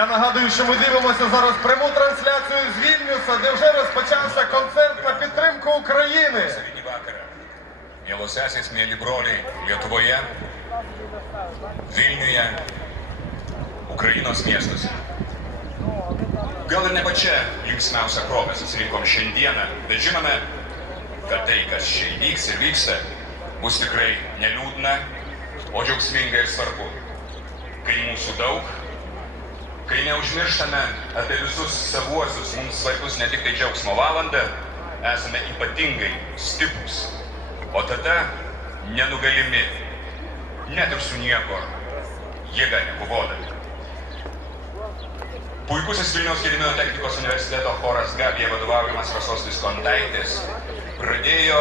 Я нагадую, що ми дивимося зараз пряму трансляцію з Вільнюса, де вже розпочався концерт на підтримку України. Mielos sesės, mėly broliai, Lietuvoje, Vilniuje, Ukrainos miestuose. Gal ir ne pačia linksmiausia proga susirinkom šiandieną, bet žinome, kad tai, kas čia įvyks ir vyksta, bus tikrai neliūdna, o džiaugsminga ir svarbu. Kai mūsų daug, kai neužmirštame apie visus savuosius mums svarbius ne tik tai džiaugsmo valandą, esame ypatingai stiprūs. O tada nenugalimi, net ir su nieko, jėga nekovodami. Puikusis Vilniaus Gedimino technikos universiteto choras Gabija vadovaujamas Rasos Viskontaitės pradėjo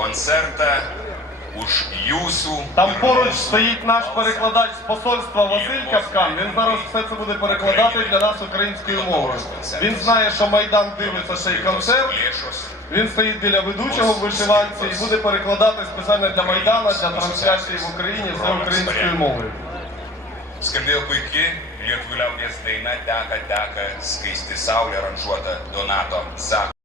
концерта уж юсу. Там поруч стоїть наш перекладач з посольства Василь Капкан. Він зараз все це буде перекладати для нас українською мовою. Він знає, що Майдан дивиться цей концерт. Він стоїть біля ведучого в вишиванці і буде перекладати спеціально для Майдана, для трансляції в Україні все українською мовою. Skambėjo puiki lietuvių liaudies daina Teka, teka, skaisti saulė, aranžuota Donato Zako.